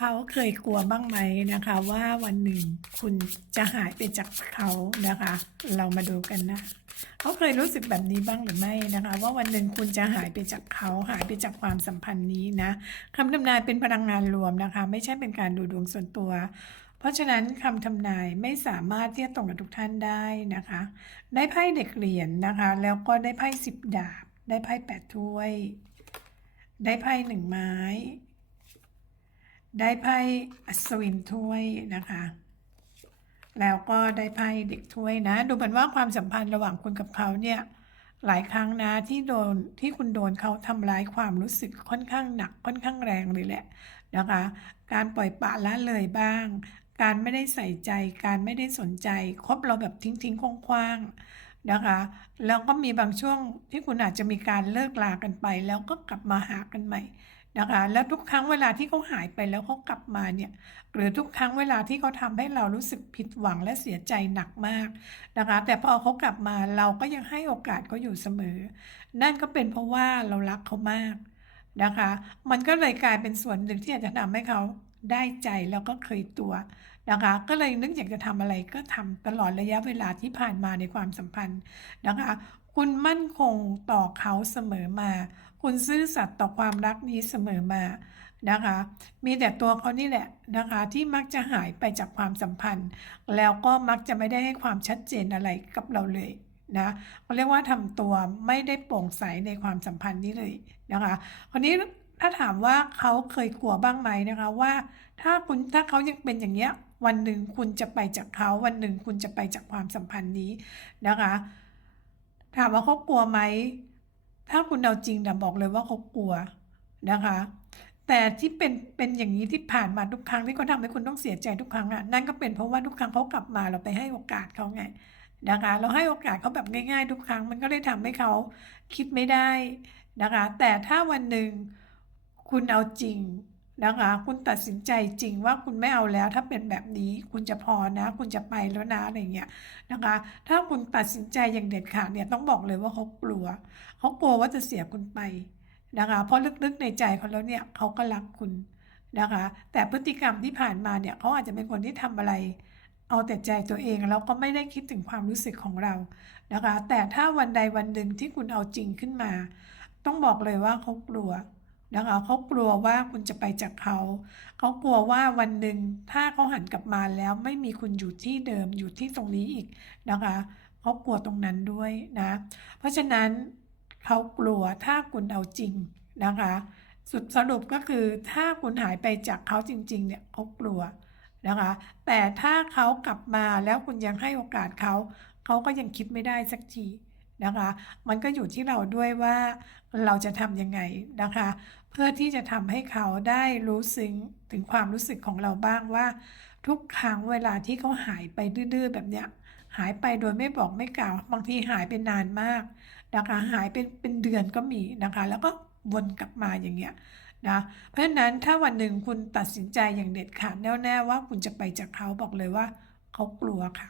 เขาเคยกลัวบ้างไหมนะคะ ว่าวันหนึ่งคุณจะหายไปจากเขานะคะ เรามาดูกันนะ เขาเคยรู้สึกแบบนี้บ้างหรือไม่นะคะ ว่าวันหนึ่งคุณจะหายไปจากเขาหายไปจากความสัมพันธ์นี้นะคำทำนายเป็นพลังงานรวมนะคะ ไม่ใช่เป็นการดูดวงส่วนตัว เพราะฉะนั้นคำทำนายไม่สามารถที่จะตรงกับทุกท่านได้นะคะ ได้ไพ่เด็กเหรียญนะคะ แล้วก็ได้ไพ่สิบดาบ ได้ไพ่แปดถ้วย ได้ไพ่หนึ่งไม้ ได้ไพ่อัศวินถ้วยนะคะ แล้วก็ได้ไพ่เด็กถ้วยนะ ดูเหมือนว่าความสัมพันธ์ระหว่างคุณกับเขาเนี่ยหลายครั้งนะที่โดนที่คุณโดนเขาทำร้ายความรู้สึกค่อนข้างหนักค่อนข้างแรงเลยแหละนะคะ การปล่อยปละละเลยบ้าง การไม่ได้ใส่ใจ การไม่ได้สนใจคบเราแบบทิ้งทิ้งคว้างนะคะแล้วก็มีบางช่วงที่คุณอาจจะมีการเลิกลากันไป แล้วก็กลับมาหากันใหม่ นะคะ แล้วทุกครั้งเวลาที่เขาหายไปแล้วเขากลับมาเนี่ย หรือทุกครั้งเวลาที่เขาทำให้เรารู้สึกผิดหวังและเสียใจหนักมากนะคะ แต่พอเขากลับมาเราก็ยังให้โอกาสเขาอยู่เสมอ นั่นก็เป็นเพราะว่าเรารักเขามากนะคะ มันก็เลยกลายเป็นส่วนหนึ่งที่อาจจะทำให้เขา ได้ใจแล้วก็เคยตัวนะคะ ก็เลยนึกอยากจะทำอะไรก็ทำตลอดระยะเวลาที่ผ่านมาในความสัมพันธ์นะคะ คุณมั่นคงต่อเขาเสมอมา คุณซื่อสัตย์ต่อความรักนี้เสมอมานะคะ มีแต่ตัวเขานี่แหละนะคะที่มักจะหายไปจากความสัมพันธ์ แล้วก็มักจะไม่ได้ให้ความชัดเจนอะไรกับเราเลยนะเขาเรียกว่าทำตัวไม่ได้โปร่งใสในความสัมพันธ์นี้เลยนะคะคนนี้ ถ้าถามว่าเขาเคยกลัวบ้างไหมนะคะว่า ถ้าคุณถ้าเขายังเป็นอย่างเงี้ยวันหนึ่งคุณจะไปจากเขา วันหนึ่งคุณจะไปจากความสัมพันธ์นี้นะคะ ถามว่าเขากลัวไหมถ้าคุณเอาจริงนะบอกเลยว่าเขากลัวนะคะ แต่ที่เป็นเป็นอย่างนี้ที่ผ่านมาทุกครั้งที่เขาทำให้คุณต้องเสียใจทุกครั้งอะนั่นก็เป็นเพราะว่าทุกครั้งเขากลับมาเราไปให้โอกาสเขาไงนะคะ เราให้โอกาสเขาแบบง่าย ๆ ทุกครั้ง มันก็เลยทำให้เขาคิดไม่ได้นะคะ แต่ถ้าวันหนึ่ง คุณเอาจริงนะคะ คุณตัดสินใจจริงว่าคุณไม่เอาแล้ว ถ้าเป็นแบบนี้คุณจะพอนะ คุณจะไปแล้วนะอะไรเงี้ยนะคะ ถ้าคุณตัดสินใจอย่างเด็ดขาดเนี่ยต้องบอกเลยว่าเขากลัวเขากลัวว่าจะเสียคุณไปนะคะ เพราะลึกๆในใจเขาแล้วเนี่ยเขาก็รักคุณนะคะ แต่พฤติกรรมที่ผ่านมาเนี่ยเขาอาจจะเป็นคนที่ทำอะไร เอาแต่ใจตัวเองแล้วก็ไม่ได้คิดถึงความรู้สึกของเรานะคะ แต่ถ้าวันใดวันหนึ่งที่คุณเอาจริงขึ้นมา ต้องบอกเลยว่าเขากลัว นะคะเขากลัวว่าคุณจะไปจากเขา เขากลัวว่าวันหนึ่งถ้าเขาหันกลับมาแล้วไม่มีคุณอยู่ที่เดิมอยู่ที่ตรงนี้อีกนะคะเขากลัวตรงนั้นด้วยนะ เพราะฉะนั้นเขากลัวถ้าคุณเอาจริงนะคะ สุดสรุปก็คือถ้าคุณหายไปจากเขาจริง ๆ เนี่ยเขากลัวนะคะ แต่ถ้าเขากลับมาแล้วคุณยังให้โอกาสเขา เขาก็ยังคิดไม่ได้สักที นะคะ มันก็อยู่ที่เราด้วยว่าเราจะทำยังไงนะคะ เพื่อที่จะทำให้เขาได้รู้ซึ้งถึงความรู้สึกของเราบ้างว่า ทุกครั้งเวลาที่เขาหายไปดื้อๆแบบเนี้ยหายไปโดยไม่บอกไม่กล่าว บางทีหายไปนานมากนะคะหายเป็นเป็นเดือนก็มีนะคะ แล้วก็วนกลับมาอย่างเงี้ยนะเพราะฉะนั้นถ้าวันหนึ่งคุณตัดสินใจอย่างเด็ดขาดแน่วแน่ว่าคุณจะไปจากเขาบอกเลยว่าเขากลัวค่ะ